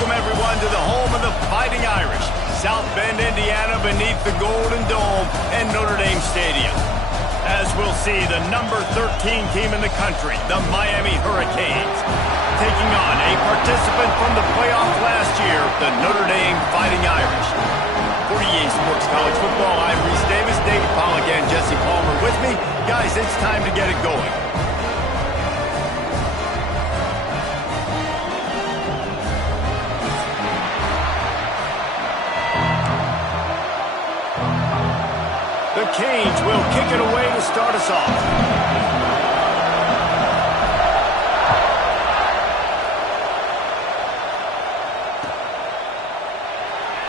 welcome everyone to the home of the Fighting Irish, South Bend, Indiana, beneath the Golden Dome and Notre Dame Stadium. As we'll see, the number 13 team in the country, the Miami Hurricanes, taking on a participant from the playoff last year, the Notre Dame Fighting Irish. For EA Sports College Football, I'm Reese Davis, David Pollack, and Jesse Palmer with me. Guys, it's time to get it going. The Canes will kick it away to start us off.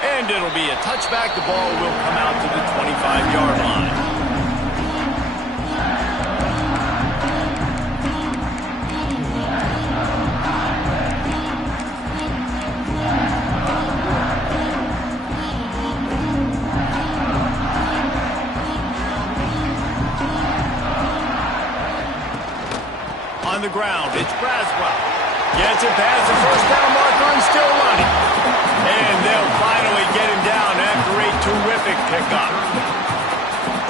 And it'll be a touchback. The ball will come out to the 25-yard line. On the ground, it's Braswell. Gets it past the first down marker and still running. And they'll finally get him down after a terrific pickup.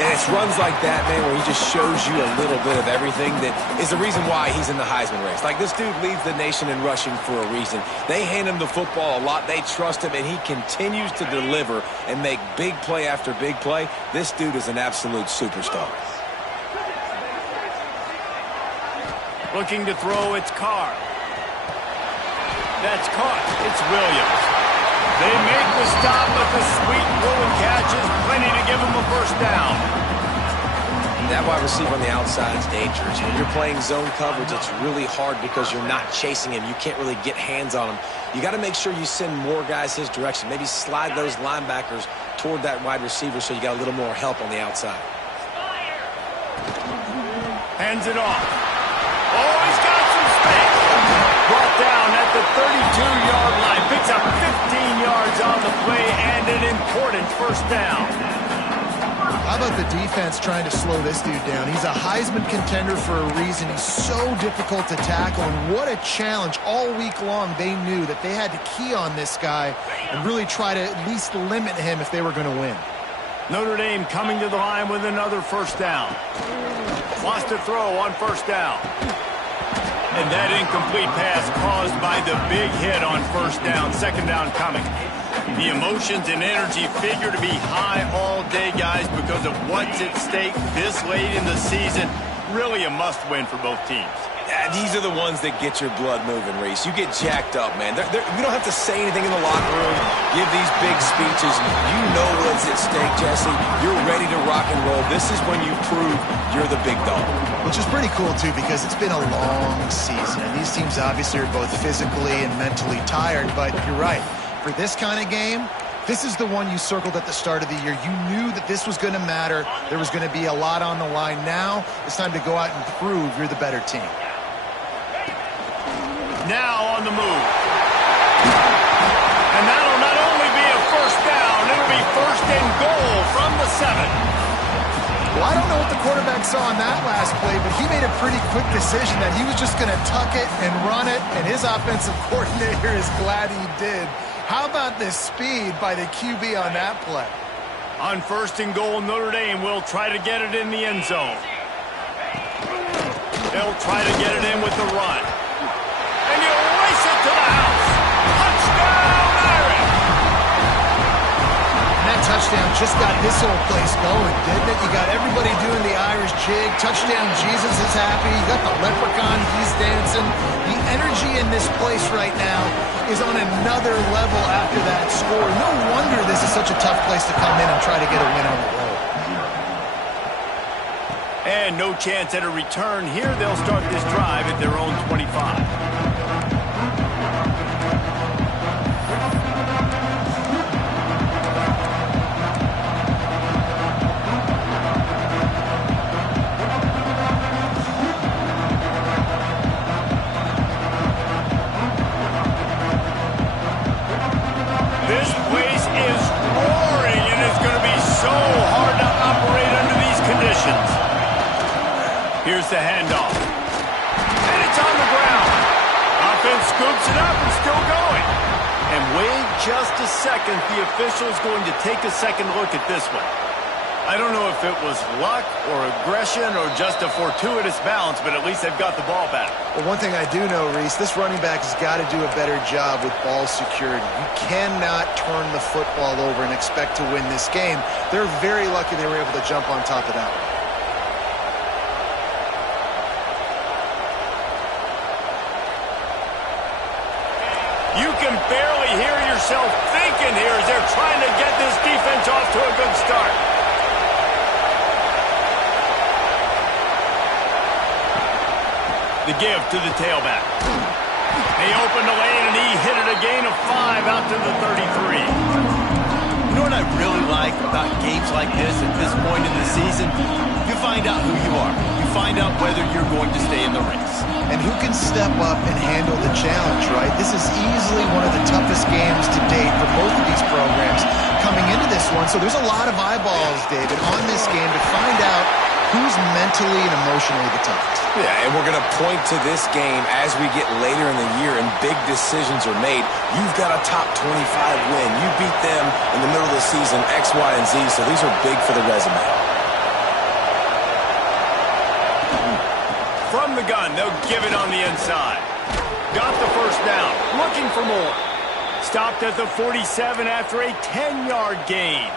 And it's runs like that, man, where he just shows you a little bit of everything that is the reason why he's in the Heisman race. Like, this dude leads the nation in rushing for a reason. They hand him the football a lot. They trust him, and he continues to deliver and make big play after big play. This dude is an absolute superstar. Looking to throw, it's Carr. That's caught. It's Williams. They make the stop, but the sweet throwing catch is plenty to give them a first down. That wide receiver on the outside is dangerous. When you're playing zone coverage, it's really hard because you're not chasing him. You can't really get hands on him. You got to make sure you send more guys his direction. Maybe slide those linebackers toward that wide receiver so you got a little more help on the outside. Hands it off. Oh, he's got some space. Brought down at the 32-yard line. Picks up 15 yards on the play and an important first down. How about the defense trying to slow this dude down? He's a Heisman contender for a reason. He's so difficult to tackle, and what a challenge. All week long, they knew that they had to key on this guy and really try to at least limit him if they were going to win. Notre Dame coming to the line with another first down. Wants to throw on first down. And that incomplete pass caused by the big hit on first down. Second down coming. The emotions and energy figure to be high all day, guys, because of what's at stake this late in the season. Really a must-win for both teams. Yeah, these are the ones that get your blood moving, Reese. You get jacked up, man. We don't have to say anything in the locker room, give these big speeches. You know what's at stake, Jesse. You're ready to rock and roll. This is when you prove you're the big dog. Which is pretty cool, too, because it's been a long season. And these teams obviously are both physically and mentally tired, but you're right. For this kind of game, this is the one you circled at the start of the year. You knew that this was going to matter. There was going to be a lot on the line. Now it's time to go out and prove you're the better team. Now on the move. And that'll not only be a first down, it'll be first and goal from the 7. Well, I don't know what the quarterback saw on that last play, but he made a pretty quick decision that he was just going to tuck it and run it, and his offensive coordinator is glad he did. How about the speed by the QB on that play? On first and goal, Notre Dame will try to get it in the end zone. They'll try to get it in with the run. And you race it to the house. Touchdown, Irish! And that touchdown just got this whole place going, didn't it? You got everybody doing the Irish jig. Touchdown Jesus is happy. You got the leprechaun, he's dancing. The energy in this place right now is on another level after that score. No wonder this is such a tough place to come in and try to get a win on the road. And no chance at a return here. They'll start this drive at their own 25. This place is roaring, and it's going to be so hard to operate under these conditions. Here's the handoff. And it's on the ground. Offense scoops it up and still going. And wait just a second. The official's going to take a second look at this one. I don't know if it was luck or aggression or just a fortuitous bounce, but at least they've got the ball back. Well, one thing I do know, Reese, this running back has got to do a better job with ball security. You cannot turn the football over and expect to win this game. They're very lucky they were able to jump on top of that one. You can barely hear yourself thinking here as they're trying to get this defense off to a good start. The give to the tailback. He opened the lane and he hit it a gain of 5 out to the 33. You know what I really like about games like this at this point in the season? You find out who you are. You find out whether you're going to stay in the race. And who can step up and handle the challenge, right? This is easily one of the toughest games to date for both of these programs coming into this one. So there's a lot of eyeballs, David, on this game to find out who's mentally and emotionally the toughest. Yeah, and we're going to point to this game as we get later in the year and big decisions are made. You've got a top 25 win. You beat them in the middle of the season, X, Y, and Z, so these are big for the resume. From the gun, they'll give it on the inside. Got the first down, looking for more. Stopped at the 47 after a 10-yard gain.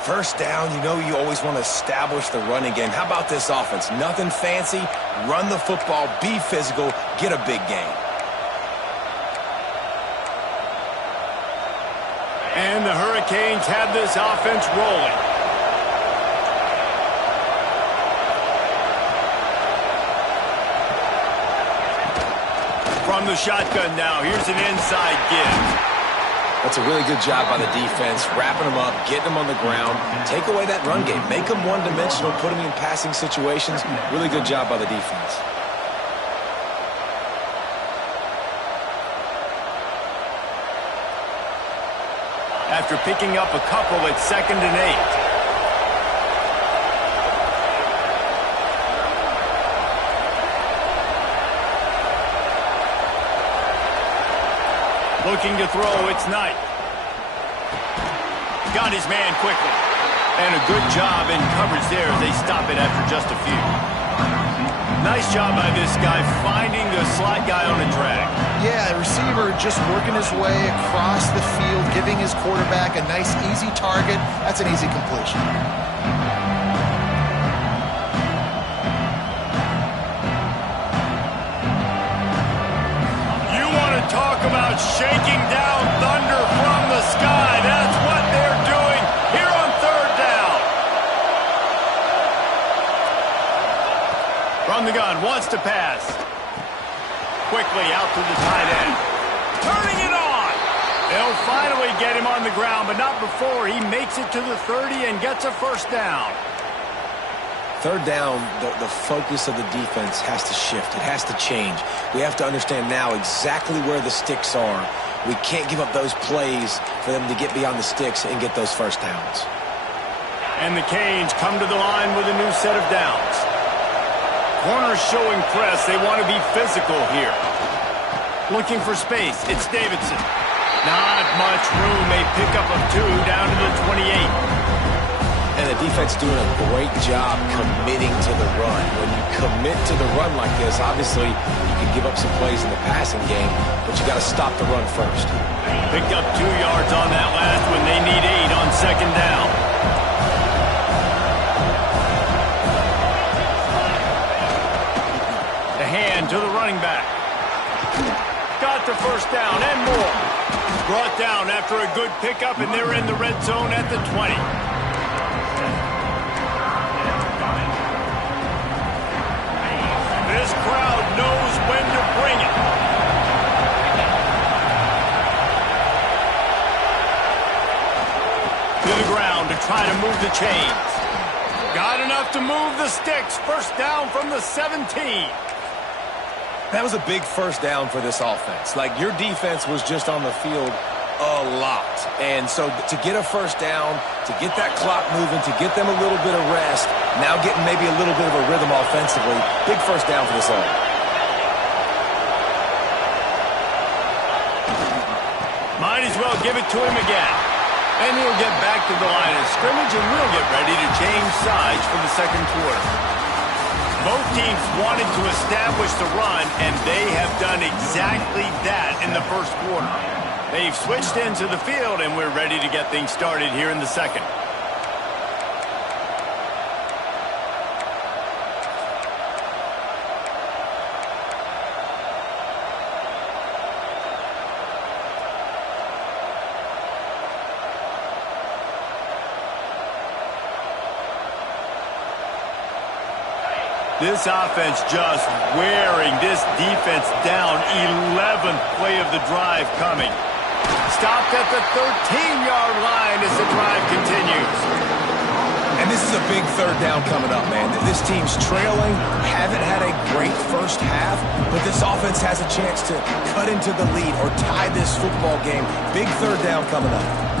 First down, you know you always want to establish the running game. How about this offense? Nothing fancy. Run the football, be physical, get a big gain. And the Hurricanes have this offense rolling. From the shotgun now, here's an inside give. That's a really good job by the defense, wrapping them up, getting them on the ground. Take away that run game. Make them one-dimensional, put them in passing situations. Really good job by the defense. After picking up a couple, it's 2nd and 8. Looking to throw, it's Knight. Got his man quickly. And a good job in coverage there as they stop it after just a few. Nice job by this guy finding the slot guy on a drag. Yeah, the receiver just working his way across the field, giving his quarterback a nice, easy target. That's an easy completion. Talk about shaking down thunder from the sky. That's what they're doing here on 3rd down. From the gun, wants to pass. Quickly out to the tight end. Turning it on. They'll finally get him on the ground, but not before he makes it to the 30 and gets a first down. 3rd down, the focus of the defense has to shift. It has to change. We have to understand now exactly where the sticks are. We can't give up those plays for them to get beyond the sticks and get those first downs. And the Canes come to the line with a new set of downs. Corners showing press. They want to be physical here. Looking for space. It's Davidson. Not much room. A pickup of 2 down to the 28. And the defense doing a great job committing to the run. When you commit to the run like this, obviously you can give up some plays in the passing game, but you got to stop the run first. Picked up 2 yards on that last one. They need 8 on 2nd down. The hand to the running back. Got the first down and more. Brought down after a good pickup, and they're in the red zone at the 20. This crowd knows when to bring it. To the ground to try to move the chains. Got enough to move the sticks. First down from the 17. That was a big first down for this offense. Like, your defense was just on the field a lot. And so to get a first down, to get that clock moving, to get them a little bit of rest, now getting maybe a little bit of a rhythm offensively, big first down for this offense. Might as well give it to him again. And he'll get back to the line of scrimmage, and we'll get ready to change sides for the second quarter. Both teams wanted to establish the run, and they have done exactly that in the first quarter. They've switched into the field, and we're ready to get things started here in the second. This offense just wearing this defense down. 11th play of the drive coming. Stopped at the 13-yard line as the drive continues. And this is a big third down coming up, man. This team's trailing, haven't had a great first half, but this offense has a chance to cut into the lead or tie this football game. Big third down coming up.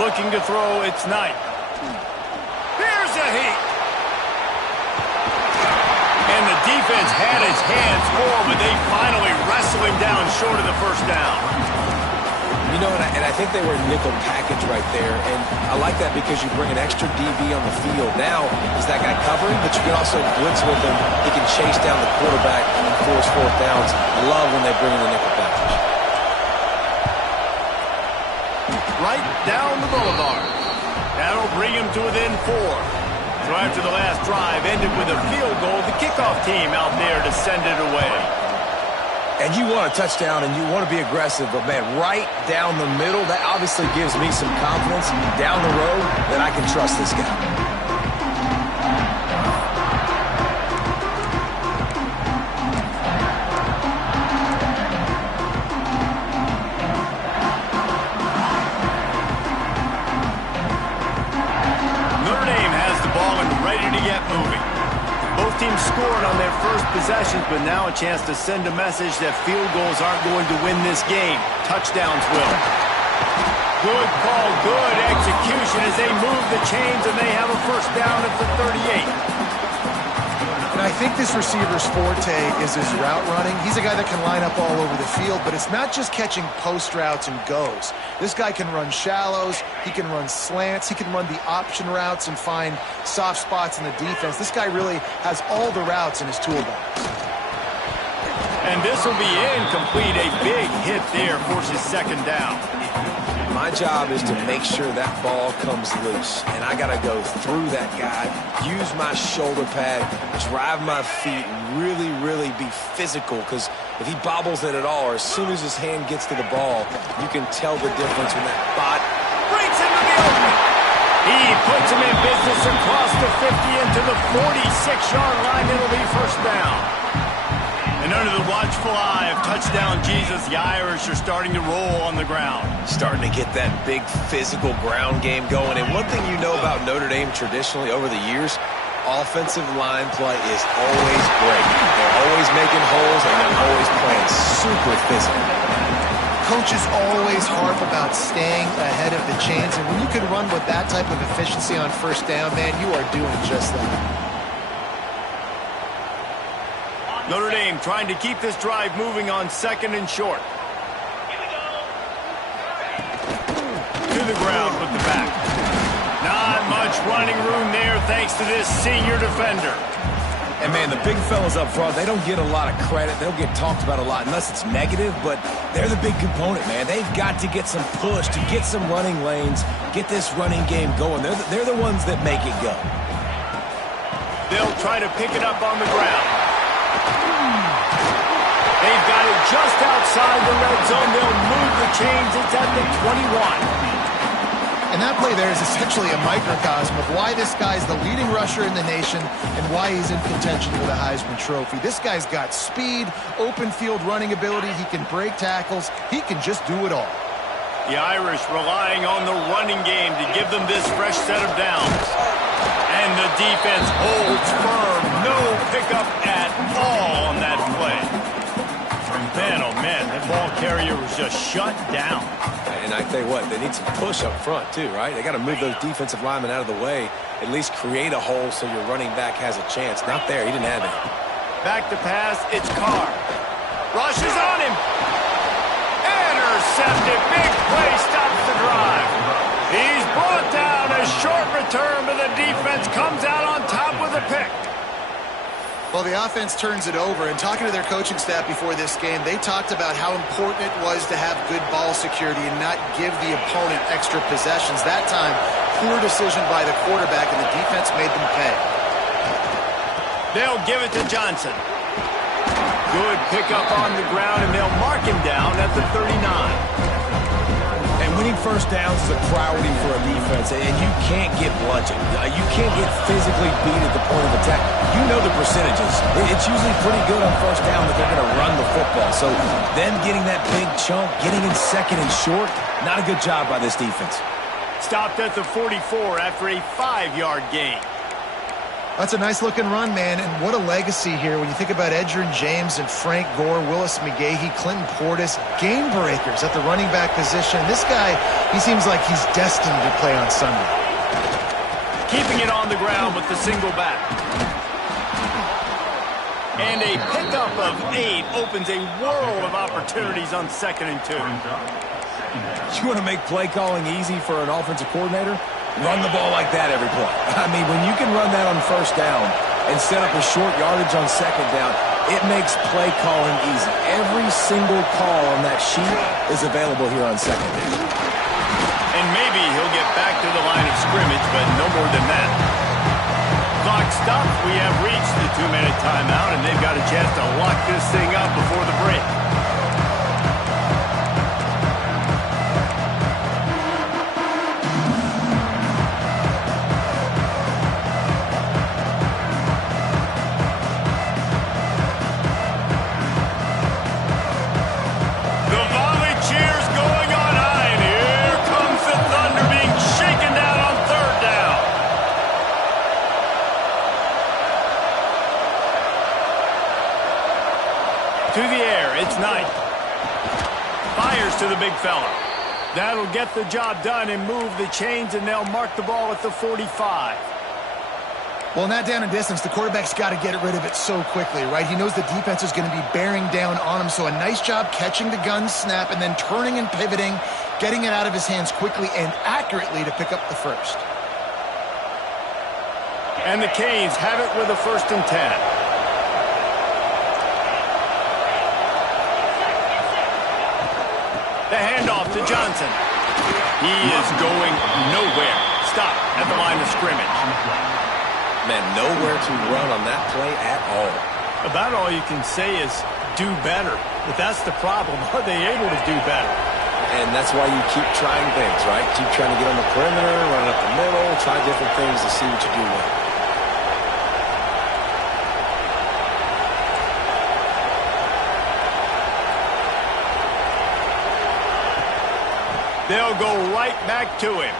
Looking to throw, it's Knight. Here's a heat. And the defense had his hands full, but they finally wrestle him down short of the first down. You know, and I think they were nickel package right there, and I like that because you bring an extra DB on the field. Now, is that guy covering, but you can also blitz with him. He can chase down the quarterback and force fourth downs. I love when they bring in the nickel package. Right down the boulevard. That'll bring him to within 4. So after the last drive ended with a field goal, the kickoff team out there to send it away. And you want a touchdown and you want to be aggressive, but man, right down the middle, that obviously gives me some confidence down the road that I can trust this guy. Teams scored on their first possessions, but now a chance to send a message that field goals aren't going to win this game. Touchdowns will. Good call, good execution as they move the chains, and they have a first down at the 38. And I think this receiver's forte is his route running. He's a guy that can line up all over the field, but it's not just catching post routes and goes. This guy can run shallows, he can run slants, he can run the option routes and find soft spots in the defense. This guy really has all the routes in his toolbox. And this will be incomplete. A big hit there forces second down. My job is to make sure that ball comes loose, and I got to go through that guy, use my shoulder pad, drive my feet, really, really be physical, because if he bobbles it at all, or as soon as his hand gets to the ball, you can tell the difference when that bot breaks into the open. He puts him in business across the 50 into the 46-yard line. It'll be first down. And under the watchful eye of touchdown Jesus, the Irish are starting to roll on the ground. Starting to get that big physical ground game going. And one thing you know about Notre Dame traditionally over the years, offensive line play is always great. They're always making holes, and they're always playing super physical. Coaches always harp about staying ahead of the chains, and when you can run with that type of efficiency on first down, man, you are doing just that. Notre Dame trying to keep this drive moving on second and short. To the ground with the back. Not much running room there thanks to this senior defender. And, man, the big fellas up front, they don't get a lot of credit. They don't get talked about a lot unless it's negative, but they're the big component, man. They've got to get some push, to get some running lanes, get this running game going. They're the ones that make it go. They'll try to pick it up on the ground. They've got it just outside the red zone. They'll move the chains. It's at the 21. And that play there is essentially a microcosm of why this guy's the leading rusher in the nation and why he's in contention for the Heisman Trophy. This guy's got speed, open field running ability. He can break tackles. He can just do it all. The Irish relying on the running game to give them this fresh set of downs. And the defense holds firm. No pickup at all on that play. Man, oh man, that ball carrier was just shut down. And I tell you what, they need some push up front too, right? They got to move those defensive linemen out of the way, at least create a hole so your running back has a chance. Not there. He didn't have it. Back to pass. It's Carr. Rushes on him. Intercepted. Big play stops the drive. He's brought down. A short return, but the defense comes out on top with a pick. Well, the offense turns it over, and talking to their coaching staff before this game, they talked about how important it was to have good ball security and not give the opponent extra possessions. That time, poor decision by the quarterback, and the defense made them pay. They'll give it to Johnson. Good pickup on the ground, and they'll mark him down at the 39. And winning first downs is a priority for a defense, and you can't get bludgeoned. You can't get physically beat at the point of attack. You know the percentages. It's usually pretty good on first down that they're going to run the football. So them getting that big chunk, getting in second and short, not a good job by this defense. Stopped at the 44 after a 5-yard gain. That's a nice-looking run, man, and what a legacy here when you think about Edgerrin James and Frank Gore, Willis McGahee, Clinton Portis, game breakers at the running back position. This guy, he seems like he's destined to play on Sunday. Keeping it on the ground with the single back. And a pickup of 8 opens a world of opportunities on 2nd and 2. You want to make play calling easy for an offensive coordinator? Run the ball like that every play. I mean, when you can run that on first down and set up a short yardage on second down, it makes play calling easy. Every single call on that sheet is available here on second down. And maybe he'll get back to the line of scrimmage, but no more than that. Clock stopped. We have reached the 2-minute timeout, and they've got a chance to lock this thing up before the break. To the air, it's Knight. Fires to the big fella. That'll get the job done and move the chains, and they'll mark the ball at the 45. Well, in that down and distance, the quarterback's got to get rid of it so quickly, right? He knows the defense is going to be bearing down on him, so a nice job catching the gun snap and then turning and pivoting, getting it out of his hands quickly and accurately to pick up the first. And the Canes have it with a 1st and 10. The handoff to Johnson. He is going nowhere. Stop at the line of scrimmage. Man, nowhere to run on that play at all. About all you can say is do better. But that's the problem. Are they able to do better? And that's why you keep trying things, right? Keep trying to get on the perimeter, run up the middle, try different things to see what you do well. They'll go right back to him.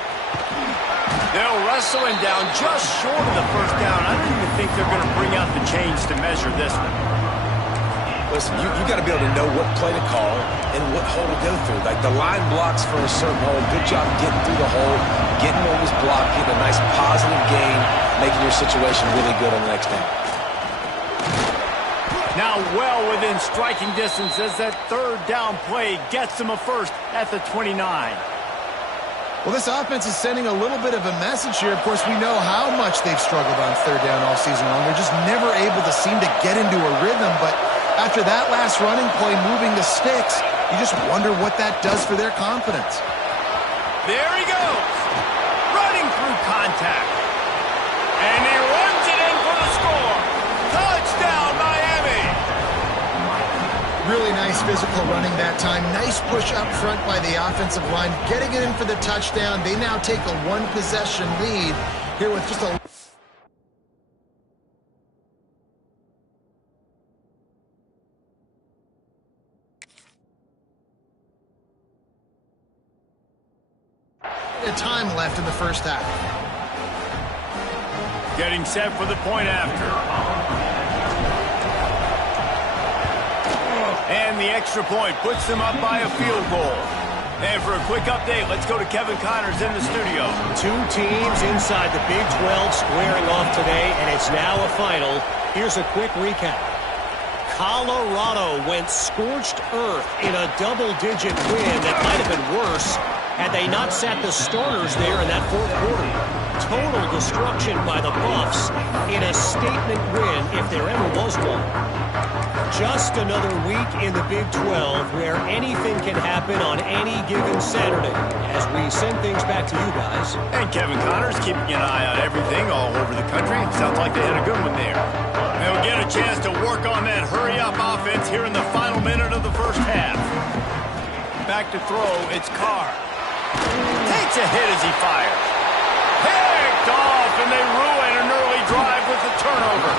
They'll wrestle him down just short of the first down. I don't even think they're going to bring out the chains to measure this one. Listen, you got to be able to know what play to call and what hole to go through. Like the line blocks for a certain hole. Good job getting through the hole, getting what was blocked, getting a nice positive gain, making your situation really good on the next down. Now well within striking distance as that 3rd down play gets them a first at the 29. Well, this offense is sending a little bit of a message here. Of course, we know how much they've struggled on 3rd down all season long. They're just never able to seem to get into a rhythm. But after that last running play moving the sticks, you just wonder what that does for their confidence. There he goes. Running through contact. And he runs it in for the score. Touchdown, Miami. Really nice physical running that time. Nice push up front by the offensive line. Getting it in for the touchdown. They now take a 1-possession lead here with just a... of time left in the first half. Getting set for the point after. And the extra point puts them up by a field goal. And for a quick update, let's go to Kevin Connors in the studio. Two teams inside the Big 12 squaring off today, and it's now a final. Here's a quick recap. Colorado went scorched earth in a double-digit win that might have been worse had they not sat the starters there in that fourth quarter. Total destruction by the Buffs in a statement win, if there ever was one. Just another week in the Big 12 where anything can happen on any given Saturday. As we send things back to you guys. And Kevin Connors keeping an eye on everything all over the country. Sounds like they had a good one there. They'll get a chance to work on that hurry-up offense here in the final minute of the first half. Back to throw, it's Carr. Takes a hit as he fires. Picked off, and they ruin an early drive with the turnover.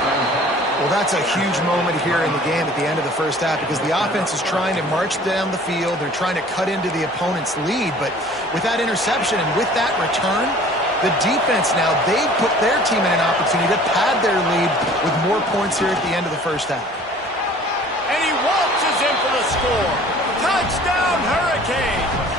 Well, that's a huge moment here in the game at the end of the first half because the offense is trying to march down the field. They're trying to cut into the opponent's lead. But with that interception and with that return, the defense now, they put their team in an opportunity to pad their lead with more points here at the end of the first half. And he waltzes in for the score. Touchdown, Hurricanes!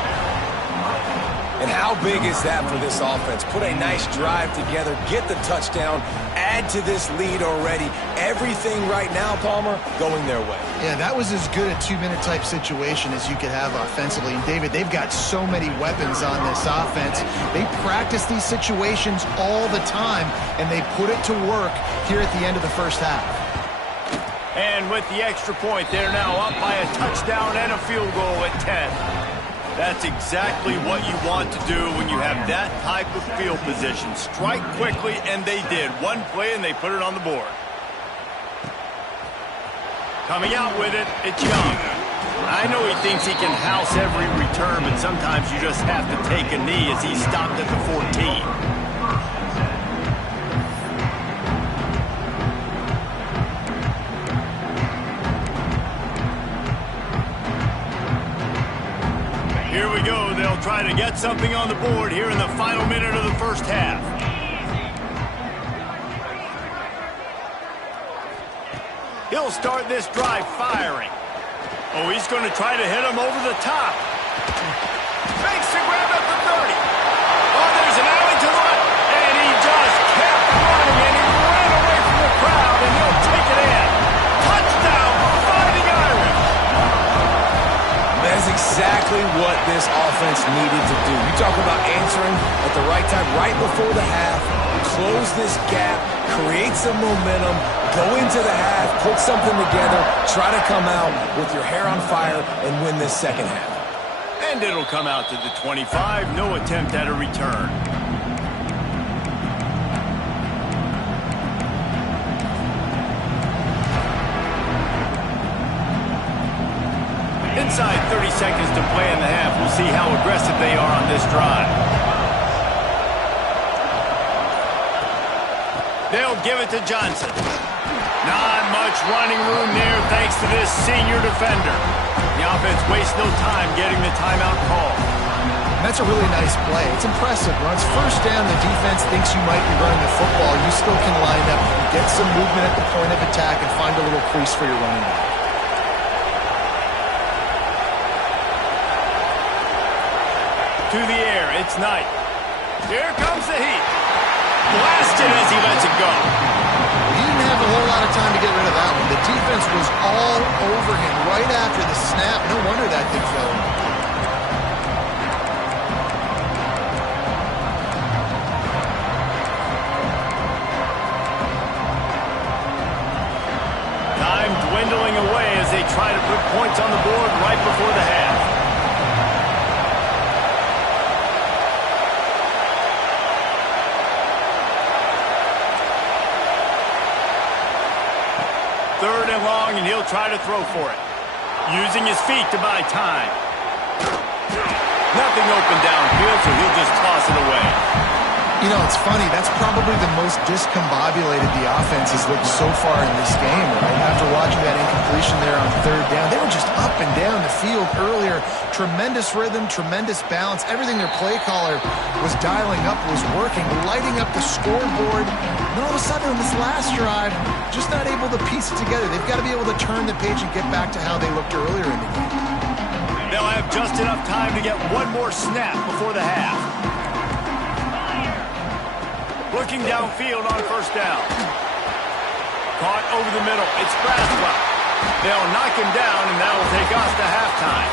And how big is that for this offense? Put a nice drive together, get the touchdown, add to this lead already. Everything right now, Palmer, going their way. Yeah, that was as good a two-minute type situation as you could have offensively. And, David, they've got so many weapons on this offense. They practice these situations all the time, and they put it to work here at the end of the first half. And with the extra point, they're now up by a touchdown and a field goal at 10. That's exactly what you want to do when you have that type of field position. Strike quickly, and they did. One play, and they put it on the board. Coming out with it, it's Young. I know he thinks he can house every return, but sometimes you just have to take a knee as he stopped at the 14. Here we go. They'll try to get something on the board here in the final minute of the first half. He'll start this drive firing. Oh, he's going to try to hit him over the top. Makes the grab at the 30. Oh, there's an alley to the left. And he just kept running, and he ran away from the crowd, and he'll take it in. Touchdown, Fighting Irish. That's exactly what this offense needed to do. You talk about answering at the right time, right before the half, close this gap, create some momentum, go into the half, put something together, try to come out with your hair on fire and win this second half. And it'll come out to the 25, no attempt at a return. Inside 30 seconds to play in the half. We'll see how aggressive they are on this drive. They'll give it to Johnson. Not much running room there thanks to this senior defender. The offense wastes no time getting the timeout call. That's a really nice play. It's impressive. When it's first down, the defense thinks you might be running the football. You still can line up, get some movement at the point of attack, and find a little crease for your running back. To the air, it's Knight. Here comes the heat. Blasted as he lets it go. He didn't have a whole lot of time to get rid of that one. The defense was all over him right after the snap. No wonder that thing fell in. Time dwindling away as they try to put points on the board right before the half. Third and long, and he'll try to throw for it. Using his feet to buy time. Nothing open downfield, so he'll just toss it away. You know, it's funny. That's probably the most discombobulated the offense has looked so far in this game, right? After watching that incompletion there on third down, they were just up and down the field earlier. Tremendous rhythm, tremendous balance. Everything their play caller was dialing up was working, lighting up the scoreboard. And all of a sudden on this last drive, just not able to piece it together. They've got to be able to turn the page and get back to how they looked earlier in the game. They'll have just enough time to get one more snap before the half. Looking downfield on first down. Caught over the middle. It's Braswell. They'll knock him down, and that will take us to halftime.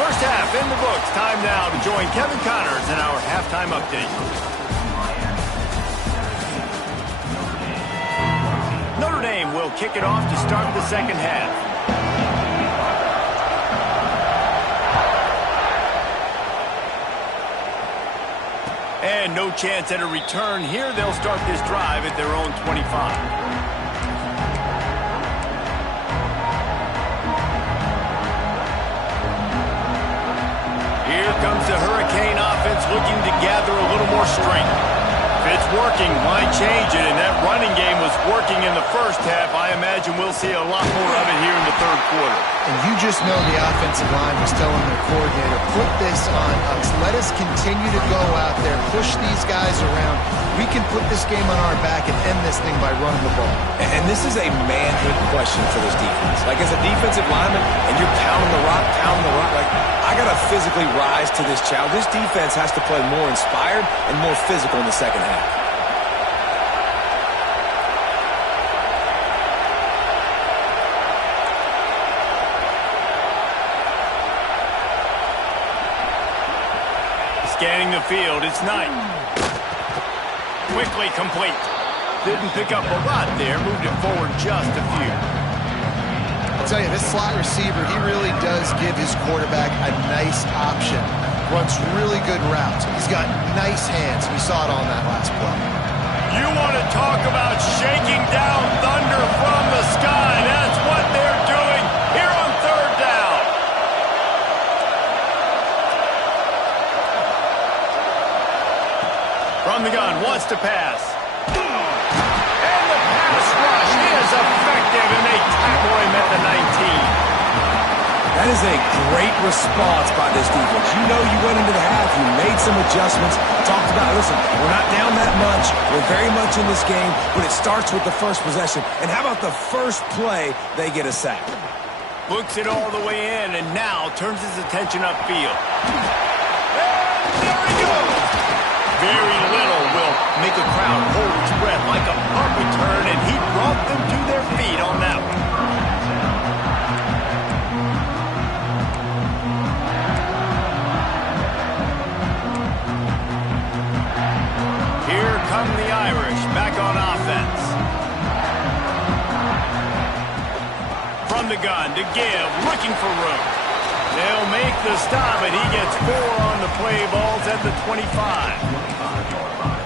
First half in the books. Time now to join Kevin Connors in our halftime update. Notre Dame will kick it off to start the second half. And no chance at a return here. They'll start this drive at their own 25. Here comes the Hurricane offense looking to gather a little more strength. If it's working, why change it? And that running game was working in the first half. I imagine we'll see a lot more of it here in the third quarter. And you just know the offensive line was telling their coordinator, put this on us. Let us continue to go out there, push these guys around. We can put this game on our back and end this thing by running the ball. And this is a manhood question for this defense. Like, as a defensive lineman, and you're pounding the rock, like, I got to physically rise to this challenge. This defense has to play more inspired and more physical in the second half. Scanning the field, it's Knight. Quickly complete. Didn't pick up a lot there, moved it forward just a few. I'll tell you, this slot receiver, he really does give his quarterback a nice option. Runs really good routes. He's got nice hands. We saw it on that last play. You want to talk about shaking down thunder from the sky. That's what they're doing here on third down. From the gun, wants to pass. And the pass rush is effective, and they tackle him at the 19. That is a great response by this defense. You know you went into the half, you made some adjustments, talked about, listen, we're not down that much, we're very much in this game, but it starts with the first possession. And how about the first play, they get a sack? Books it all the way in, and now turns his attention upfield. And there he goes! Very little will make a crowd hold its breath like a punt return, and he brought them to their feet on that one. Here come the Irish back on offense. From the gun to give, looking for room. They'll make the stop, and he gets 4 on the play, balls at the 25.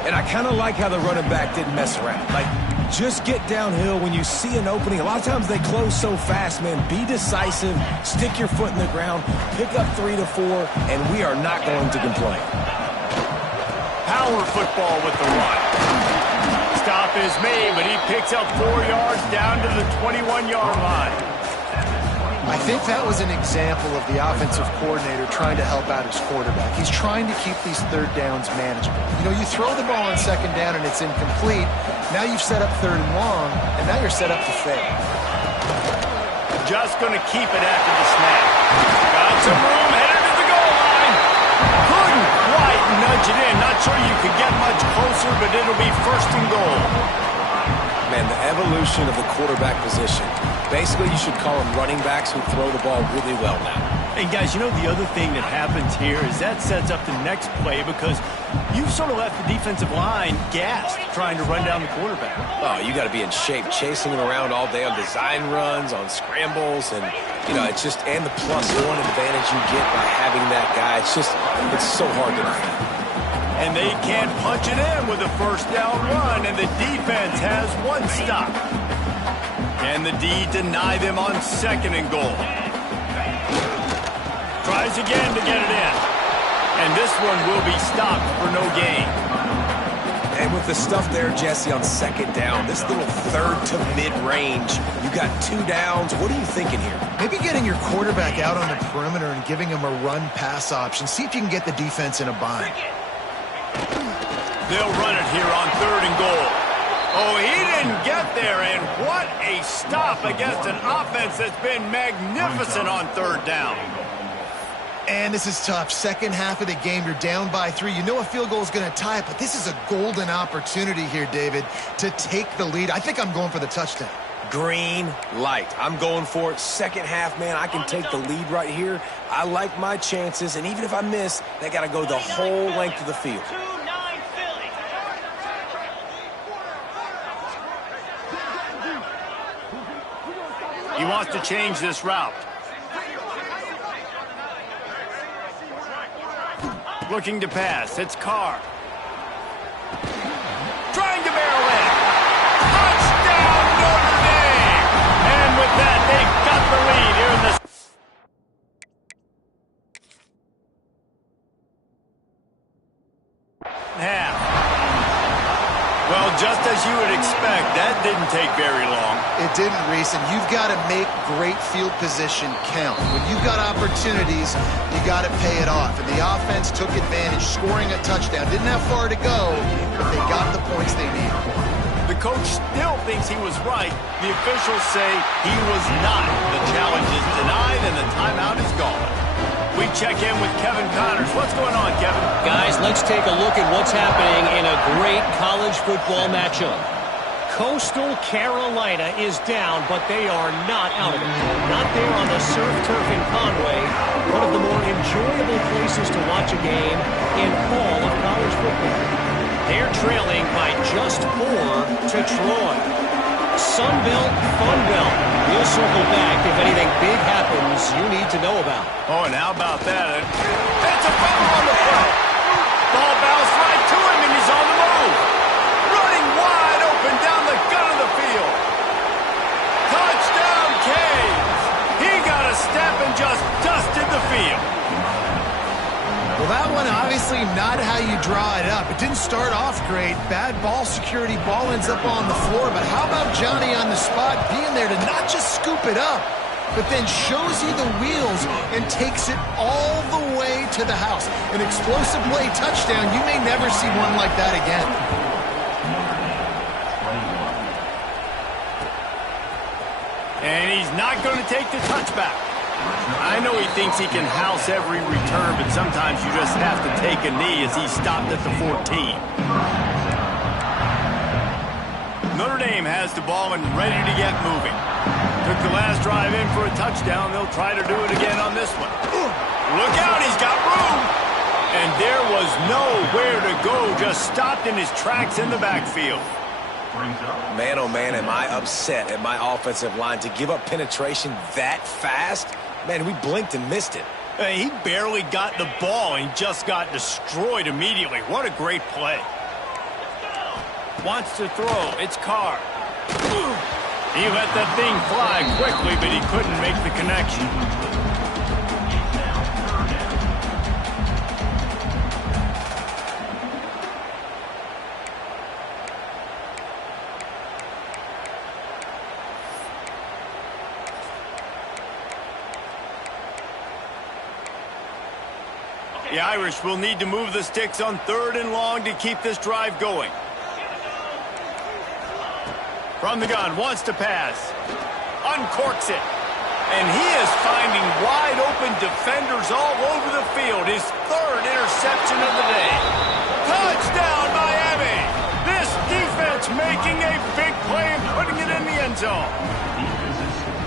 And I kind of like how the running back didn't mess around. Like, just get downhill when you see an opening. A lot of times they close so fast, man. Be decisive, stick your foot in the ground, pick up 3 to 4, and we are not going to complain. Power football with the run. Stop is made, but he picks up 4 yards down to the 21-yard line. I think that was an example of the offensive coordinator trying to help out his quarterback. He's trying to keep these third downs manageable. You know, you throw the ball on second down and it's incomplete. Now you've set up third and long, and now you're set up to fail. Just going to keep it after the snap. Got some room, headed to the goal line. Couldn't quite nudge it in. Not sure you could get much closer, but it'll be first and goal. Man, the evolution of the quarterback position. Basically, you should call them running backs who throw the ball really well now. And guys, you know the other thing that happens here is that sets up the next play because you've sort of left the defensive line gassed trying to run down the quarterback. Oh, you got to be in shape, chasing him around all day on design runs, on scrambles, and, you know, it's just, and the +1 advantage you get by having that guy. It's just, it's so hard to defend. And they can't punch it in with a first down run, and the defense has one stop. Can the D deny them on second and goal? Tries again to get it in. And this one will be stopped for no gain. And with the stuff there, Jesse, on second down, this little third to mid-range, you got 2 downs. What are you thinking here? Maybe getting your quarterback out on the perimeter and giving him a run-pass option. See if you can get the defense in a bind. They'll run it here on 3rd and goal. Oh, he didn't get there, and what a stop against an offense that's been magnificent on 3rd down. And this is tough. Second half of the game, you're down by 3. You know a field goal is going to tie it, but this is a golden opportunity here, David, to take the lead. I think I'm going for the touchdown. Green light. I'm going for it. Second half, man, I can take the lead right here. I like my chances, and even if I miss, they got to go the whole length of the field. He wants to change this route. Looking to pass. It's Carr. Trying to barrel in. Touchdown, Notre Dame! And with that, they've got the lead here in the half. Well, just as you would expect, that didn't take very long. It didn't, Reese, and you've got to make great field position count. When you've got opportunities, you got to pay it off. And the offense took advantage, scoring a touchdown. Didn't have far to go, but they got the points they needed. The coach still thinks he was right. The officials say he was not. The challenge is denied, and the timeout is gone. We check in with Kevin Connors. What's going on, Kevin? Guys, let's take a look at what's happening in a great college football matchup. Coastal Carolina is down, but they are not out of it. Not there on the surf turf in Conway, one of the more enjoyable places to watch a game in all of college football. They're trailing by just 4 to Troy. Sunbelt, Funbelt. We'll circle back if anything big happens you need to know about. Oh, and how about that? It's a fumble on the play. Ball bounced right to him, and he's on the move. Running wide open down the gut of the field. Touchdown, Canes. He got a step and just dusted the field. Well, that one obviously not how you draw it up. It didn't start off great. Bad ball security. Ball ends up on the floor. But how about Johnny on the spot being there to not just scoop it up, but then shows you the wheels and takes it all the way to the house. An explosive play touchdown. You may never see one like that again. And he's not going to take the touchback. I know he thinks he can house every return, but sometimes you just have to take a knee as he stopped at the 14. Notre Dame has the ball and ready to get moving. Took the last drive in for a touchdown. They'll try to do it again on this one. Look out, he's got room! And there was nowhere to go, just stopped in his tracks in the backfield. Man, oh man, am I upset at my offensive line to give up penetration that fast? Man, we blinked and missed it. Hey, he barely got the ball and just got destroyed immediately. What a great play. Wants to throw. It's Carr. He let that thing fly quickly, but he couldn't make the connection. The Irish will need to move the sticks on 3rd and long to keep this drive going. From the gun, wants to pass. Uncorks it. And he is finding wide open defenders all over the field. His 3rd interception of the day. Touchdown, Miami! This defense making a big play and putting it in the end zone.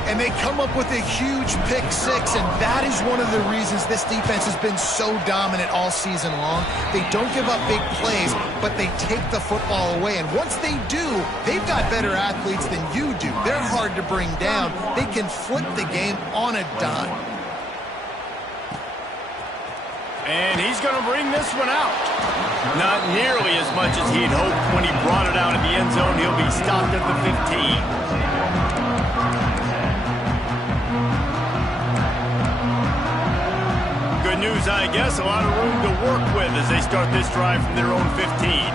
And they come up with a huge pick 6, and that is one of the reasons this defense has been so dominant all season long. They don't give up big plays, but they take the football away. And once they do, they've got better athletes than you do. They're hard to bring down. They can flip the game on a dime. And he's going to bring this one out. Not nearly as much as he'd hoped when he brought it out in the end zone. He'll be stopped at the 15. Good news, I guess. A lot of room to work with as they start this drive from their own 15.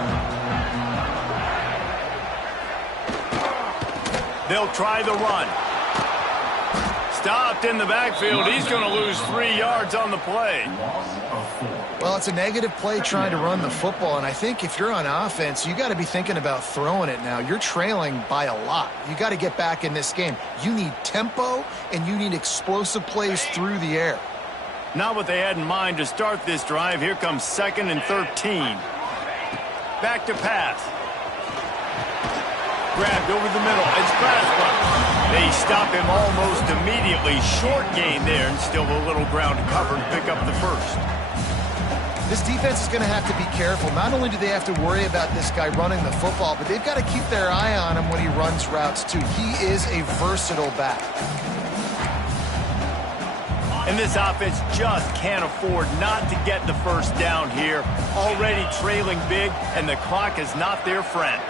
They'll try the run. Stopped in the backfield. He's going to lose 3 yards on the play. Well, it's a negative play trying to run the football, and I think if you're on offense, you got to be thinking about throwing it now. You're trailing by a lot. You got to get back in this game. You need tempo, and you need explosive plays through the air. Not what they had in mind to start this drive. Here comes 2nd and 13. Back to pass. Grabbed over the middle. It's Braswell. They stop him almost immediately. Short gain there, and still a little ground to cover to pick up the first. This defense is going to have to be careful. Not only do they have to worry about this guy running the football, but they've got to keep their eye on him when he runs routes, too. He is a versatile back. And this offense just can't afford not to get the first down here. Already trailing big, and the clock is not their friend.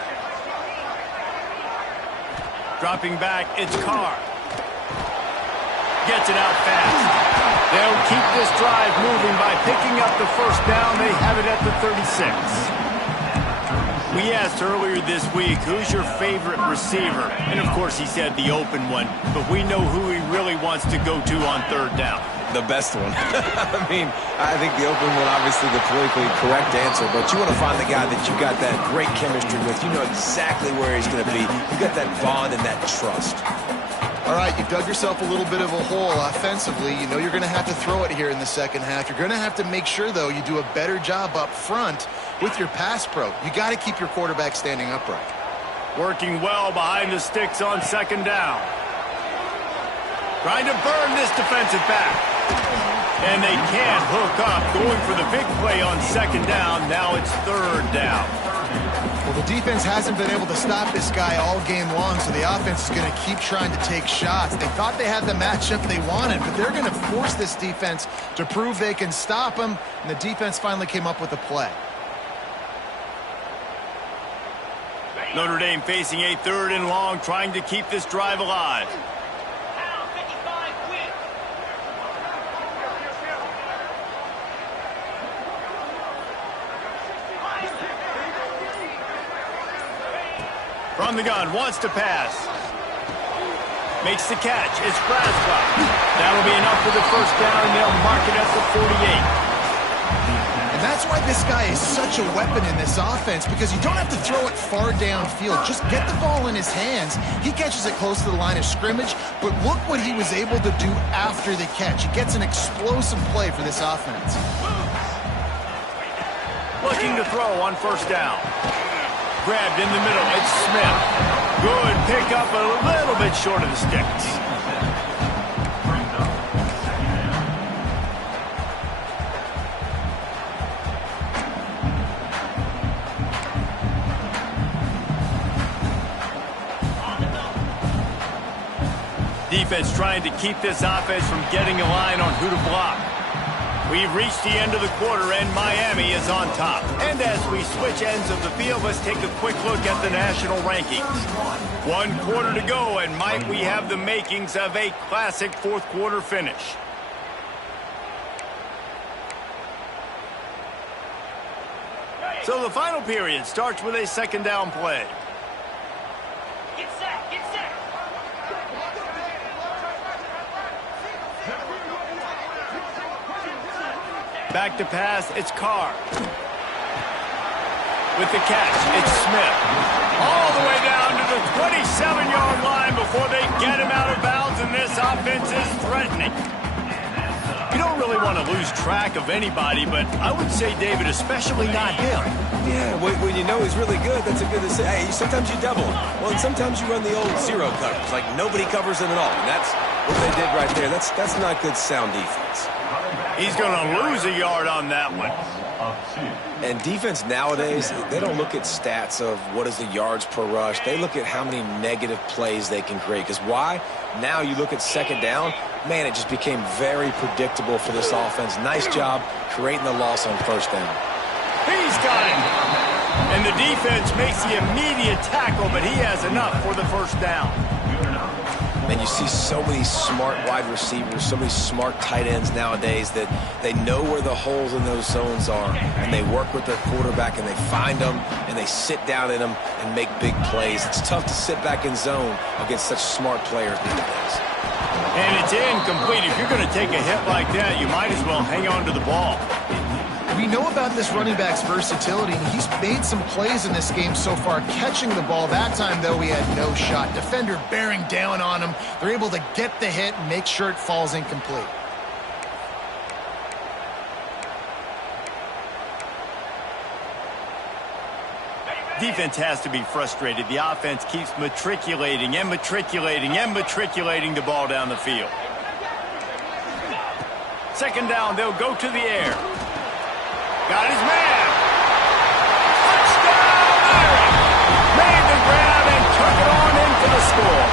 Dropping back, it's Carr. Gets it out fast. They'll keep this drive moving by picking up the first down. They have it at the 36. We asked earlier this week, who's your favorite receiver? And, of course, he said the open one. But we know who he really wants to go to on 3rd down. The best one. I mean, I think the open one, obviously the politically correct answer, but you want to find the guy that you got that great chemistry with. You know exactly where he's going to be. You got that bond and that trust. All right, you've dug yourself a little bit of a hole offensively. You know you're going to have to throw it here in the second half. You're going to have to make sure, though, you do a better job up front with your pass pro. You got to keep your quarterback standing upright. Working well behind the sticks on 2nd down. Trying to burn this defensive back. And they can't hook up. Going for the big play on 2nd down. Now it's 3rd down. Well, the defense hasn't been able to stop this guy all game long, so the offense is going to keep trying to take shots. They thought they had the matchup they wanted, but they're going to force this defense to prove they can stop him, and the defense finally came up with a play. Notre Dame facing a 3rd and long, trying to keep this drive alive. From the gun, wants to pass. Makes the catch. It's Braswell. That'll be enough for the first down, and they'll mark it at the 48. And that's why this guy is such a weapon in this offense, because you don't have to throw it far downfield. Just get the ball in his hands. He catches it close to the line of scrimmage, but look what he was able to do after the catch. He gets an explosive play for this offense. Looking to throw on 1st down. Grabbed in the middle. It's Smith. Good pick up, a little bit short of the sticks. Defense trying to keep this offense from getting a line on who to block. We've reached the end of the quarter, and Miami is on top. And as we switch ends of the field, let's take a quick look at the national rankings. 1 quarter to go, and might we have the makings of a classic 4th quarter finish. So the final period starts with a 2nd down play. Get set, get set. Back to pass, it's Carr. With the catch, it's Smith. All the way down to the 27-yard line before they get him out of bounds, and this offense is threatening. You don't really want to lose track of anybody, but I would say, David, especially not him. Yeah, when you know he's really good, that's a good to say. Hey, sometimes you double him. Well, and sometimes you run the old zero coverage, like nobody covers him at all. And that's what they did right there. That's not good sound defense. He's going to lose a yard on that one. And defense nowadays, they don't look at stats of what is the yards per rush. They look at how many negative plays they can create. Because why? Now you look at 2nd down, man, it just became very predictable for this offense. Nice job creating the loss on 1st down. He's got it. And the defense makes the immediate tackle, but he has enough for the 1st down. And you see so many smart wide receivers, so many smart tight ends nowadays that they know where the holes in those zones are, and they work with their quarterback, and they find them, and they sit down in them and make big plays. It's tough to sit back in zone against such smart players nowadays. And it's incomplete. If you're going to take a hit like that, you might as well hang on to the ball. We know about this running back's versatility, and he's made some plays in this game so far catching the ball. That time, though, he had no shot. Defender bearing down on him. They're able to get the hit and make sure it falls incomplete. Defense has to be frustrated. The offense keeps matriculating and matriculating and matriculating the ball down the field. Second down, they'll go to the air. Got his man. Touchdown, Irish. Made the grab and took it on in for the score.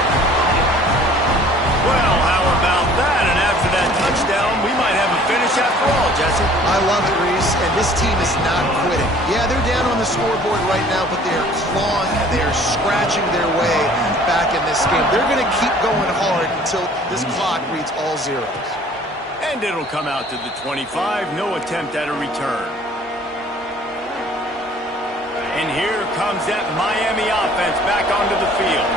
Well, how about that? And after that touchdown, we might have a finish after all, Jesse. I love it, Reese, and this team is not quitting. Yeah, they're down on the scoreboard right now, but they are clawing and they are scratching their way back in this game. They're going to keep going hard until this clock reads all zeros. And it'll come out to the 25. No attempt at a return. And here comes that Miami offense back onto the field.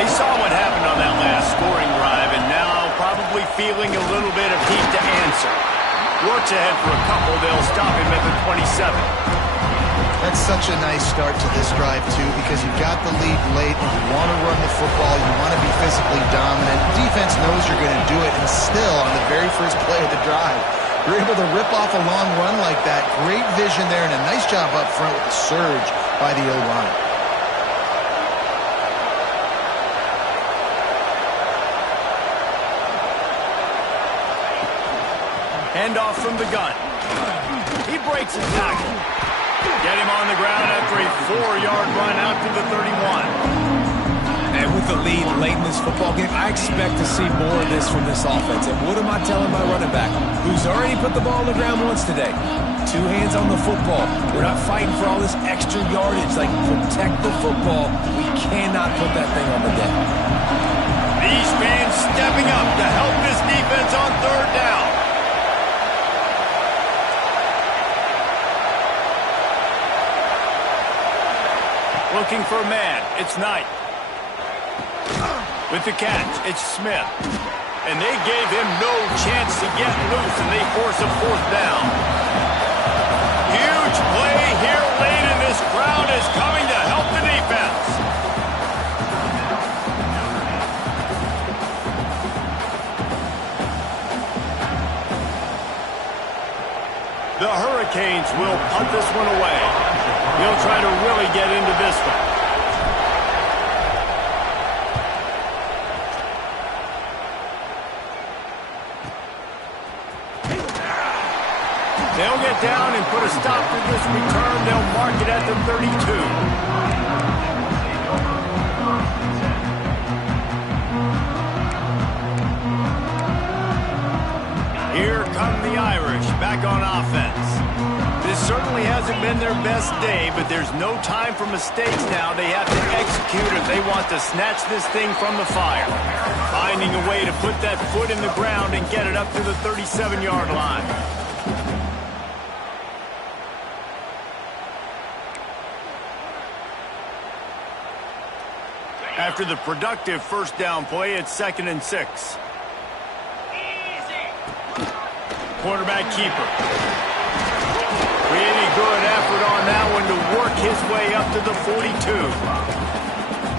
They saw what happened on that last scoring drive, and now probably feeling a little bit of heat to answer. Works ahead for a couple. They'll stop him at the 27. That's such a nice start to this drive, too, because you've got the lead late and you want to run the football. You want to be physically dominant. Defense knows you're going to do it, and still, on the very first play of the drive, you're able to rip off a long run like that. Great vision there, and a nice job up front with the surge by the O-line. Handoff from the gun. He breaks his tackle. Get him on the ground after a 4-yard run out to the 31. And with the lead late in this football game, I expect to see more of this from this offense. And what am I telling my running back, who's already put the ball on the ground once today? 2 hands on the football. We're not fighting for all this extra yardage. Like, protect the football. We cannot put that thing on the deck. These fans stepping up to help this defense on third down. Looking for a man. It's Knight. With the catch, it's Smith. And they gave him no chance to get loose, and they force a 4th down. Huge play here late, and this crowd is coming to help the defense. The Hurricanes will punt this one away. He'll try to really get into this one. They'll get down and put a stop to this return. They'll mark it at the 32. Here come the Irish back on offense. This certainly hasn't been their best day, but there's no time for mistakes now. They have to execute if they want to snatch this thing from the fire. Finding a way to put that foot in the ground and get it up to the 37-yard line. After the productive first down play, it's 2nd and 6. Quarterback keeper. Really good effort on that one to work his way up to the 42.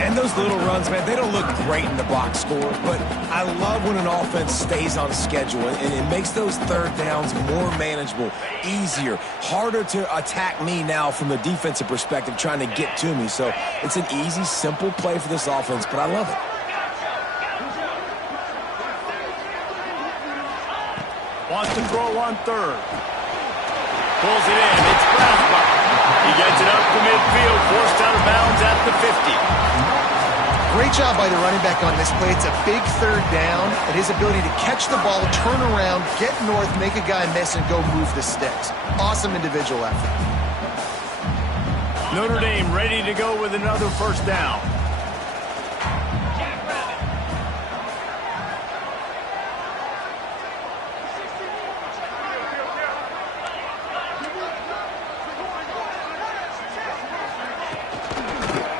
And those little runs, man, they don't look great in the box score, but I love when an offense stays on schedule, and it makes those third downs more manageable, easier, harder to attack me now from the defensive perspective trying to get to me. So it's an easy, simple play for this offense, but I love it. Wants to throw on 3rd. Pulls it in. It's Braswell. He gets it up to midfield, forced out of bounds at the 50. Great job by the running back on this play. It's a big 3rd down, and his ability to catch the ball, turn around, get north, make a guy miss, and go move the sticks. Awesome individual effort. Notre Dame ready to go with another first down.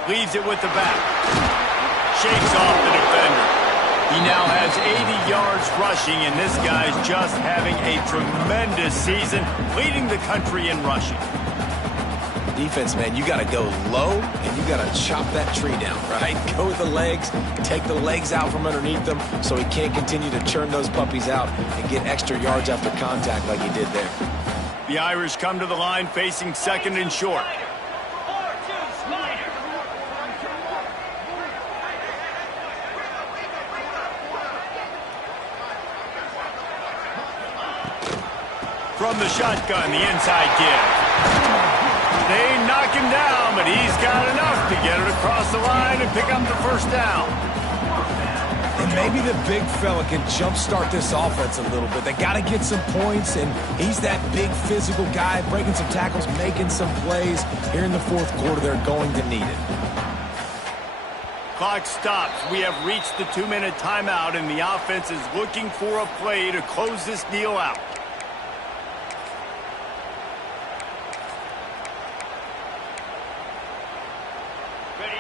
Leaves it with the back. Shakes off the defender. He now has 80 yards rushing, and this guy's just having a tremendous season, leading the country in rushing. Defense, man, you got to go low, and you got to chop that tree down, right? Go with the legs, take the legs out from underneath them so he can't continue to churn those puppies out and get extra yards after contact like he did there. The Irish come to the line facing second and short. From the shotgun, the inside give. They knock him down, but he's got enough to get it across the line and pick up the first down. And maybe the big fella can jumpstart this offense a little bit. They got to get some points, and he's that big physical guy, breaking some tackles, making some plays. Here in the fourth quarter, they're going to need it. Clock stops. We have reached the 2-minute timeout, and the offense is looking for a play to close this deal out.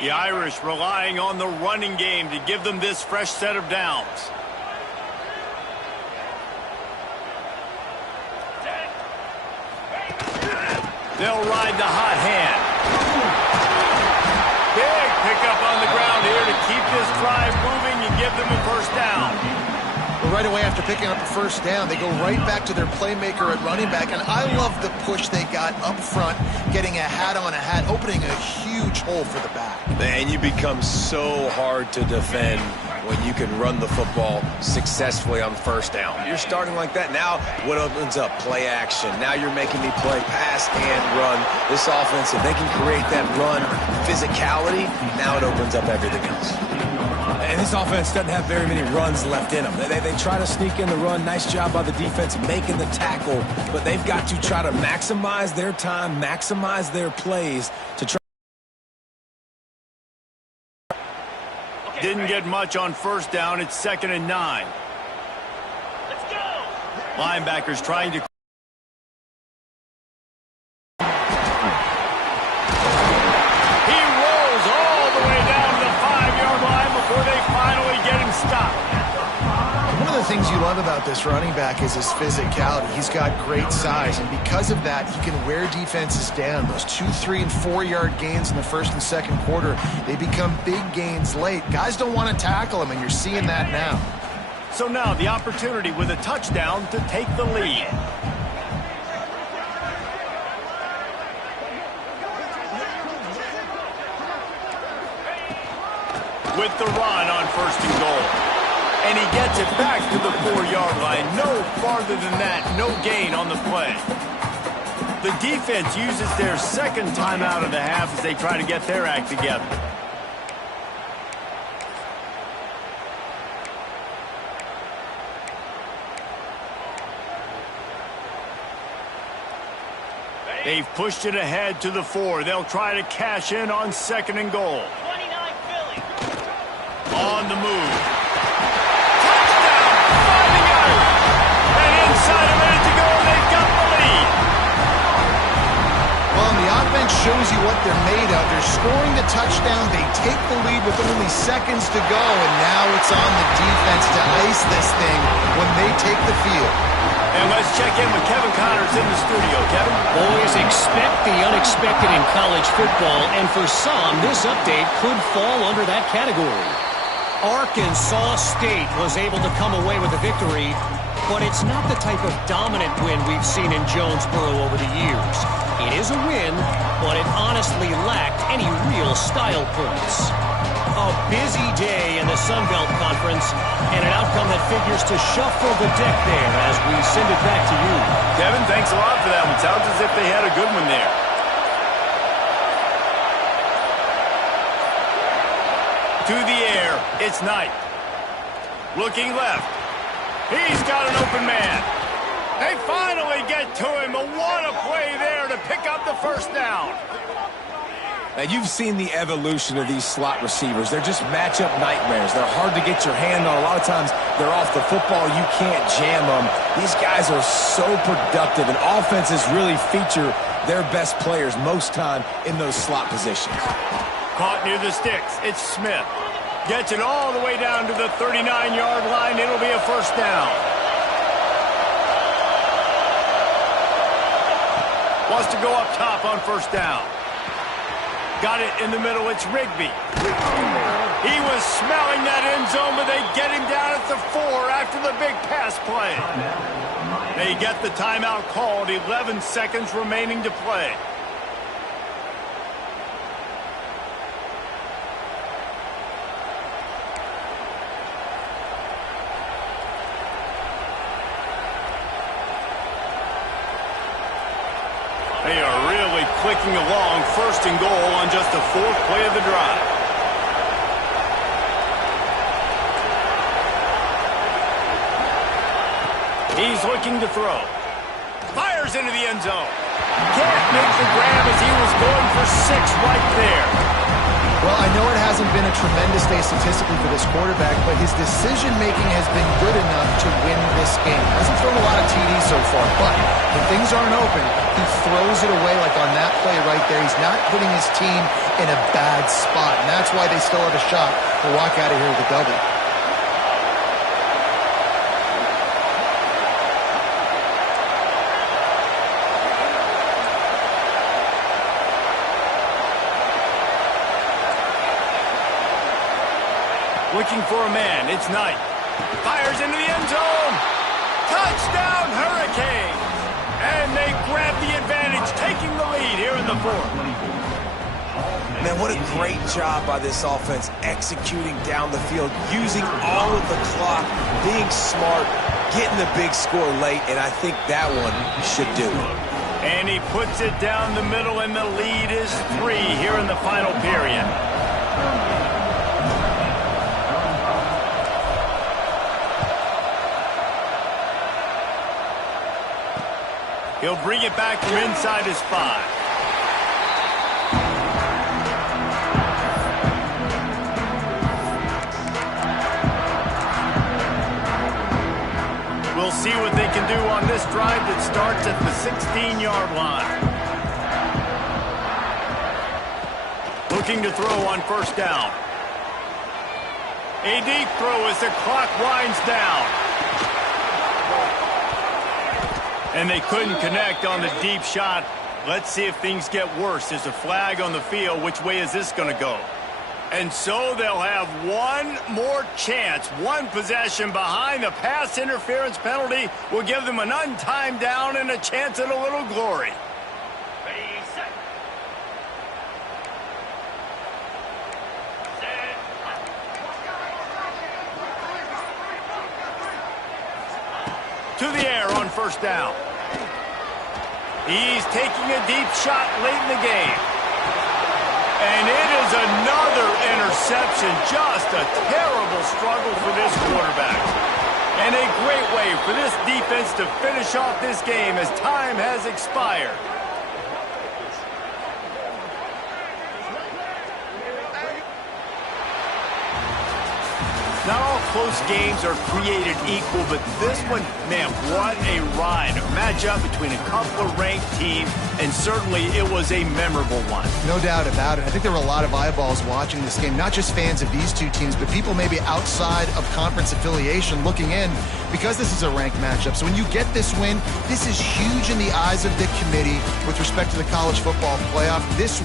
The Irish relying on the running game to give them this fresh set of downs. They'll ride the hot hand. Big pickup on the ground here to keep this drive moving and give them a first down. Well, right away after picking up a first down, they go right back to their playmaker at running back. And I love the push they got up front, getting a hat on a hat, opening a huge hole for the back. Man, you become so hard to defend when you can run the football successfully on first down. You're starting like that. Now, what opens up? Play action. Now you're making me play pass and run. This offense, if they can create that run physicality, now it opens up everything else. And this offense doesn't have very many runs left in them. They try to sneak in the run. Nice job by the defense making the tackle. But they've got to try to maximize their time, maximize their plays to try. Didn't get much on first down. It's 2nd and 9. Let's go! Linebackers trying to... He rolls all the way down to the 5-yard line before they finally get him stopped. One of the things you love about this running back is his physicality. He's got great size, and because of that, he can wear defenses down. Those 2-, 3-, and 4-yard gains in the first and second quarter, they become big gains late. Guys don't want to tackle him, and you're seeing that now. So now the opportunity with a touchdown to take the lead. With the run on 1st and goal. And he gets it back to the 4-yard line. No farther than that. No gain on the play. The defense uses their second timeout of the half as they try to get their act together. They've pushed it ahead to the 4. They'll try to cash in on 2nd and goal. 29 Philly. On the move. Inside a minute to go, they've got the lead. Well, and the offense shows you what they're made of. They're scoring the touchdown. They take the lead with only seconds to go, and now it's on the defense to ice this thing when they take the field. And let's check in with Kevin Connors in the studio. Kevin? Always expect the unexpected in college football, and for some, this update could fall under that category. Arkansas State was able to come away with a victory, but it's not the type of dominant win we've seen in Jonesboro over the years. It is a win, but it honestly lacked any real style points. A busy day in the Sun Belt Conference, and an outcome that figures to shuffle the deck there as we send it back to you. Kevin, thanks a lot for that one. Sounds as if they had a good one there. To the air, it's Knight. Looking left. He's got an open man. They finally get to him, but what a play there to pick up the first down. Now, you've seen the evolution of these slot receivers. They're just matchup nightmares. They're hard to get your hand on. A lot of times, they're off the football. You can't jam them. These guys are so productive, and offenses really feature their best players most time in those slot positions. Caught near the sticks. It's Smith. Gets it all the way down to the 39-yard line. It'll be a first down. Wants to go up top on first down. Got it in the middle. It's Rigby. He was smelling that end zone, but they get him down at the 4 after the big pass play. They get the timeout called. 11 seconds remaining to play. They are really clicking along, first and goal on just the 4th play of the drive. He's looking to throw. Fires into the end zone. Can't make the grab as he was going for 6 right there. Well, I know it hasn't been a tremendous day statistically for this quarterback, but his decision-making has been good enough to win this game. Hasn't thrown a lot of TDs so far, but when things aren't open, he throws it away like on that play right there. He's not putting his team in a bad spot, and that's why they still have a shot to walk out of here with a double. Looking for a man. It's Knight. Fires into the end zone. Touchdown, Hurricanes. And they grab the advantage, taking the lead here in the 4th. Man, what a great job by this offense executing down the field, using all of the clock, being smart, getting the big score late, and I think that one should do it. And he puts it down the middle, and the lead is 3 here in the final period. He'll bring it back from inside his 5. We'll see what they can do on this drive that starts at the 16-yard line. Looking to throw on first down. A deep throw as the clock winds down. And they couldn't connect on the deep shot. Let's see if things get worse. There's a flag on the field. Which way is this going to go? And so they'll have one more chance. One possession behind. The pass interference penalty will give them an untimed down and a chance at a little glory. Ready, set. To the air on first down. He's taking a deep shot late in the game. And it is another interception. Just a terrible struggle for this quarterback. And a great way for this defense to finish off this game as time has expired. Not all close games are created equal, but this one, man, what a ride. A matchup between a couple of ranked teams, and certainly it was a memorable one. No doubt about it. I think there were a lot of eyeballs watching this game, not just fans of these two teams, but people maybe outside of conference affiliation looking in because this is a ranked matchup. So when you get this win, this is huge in the eyes of the committee with respect to the college football playoff. This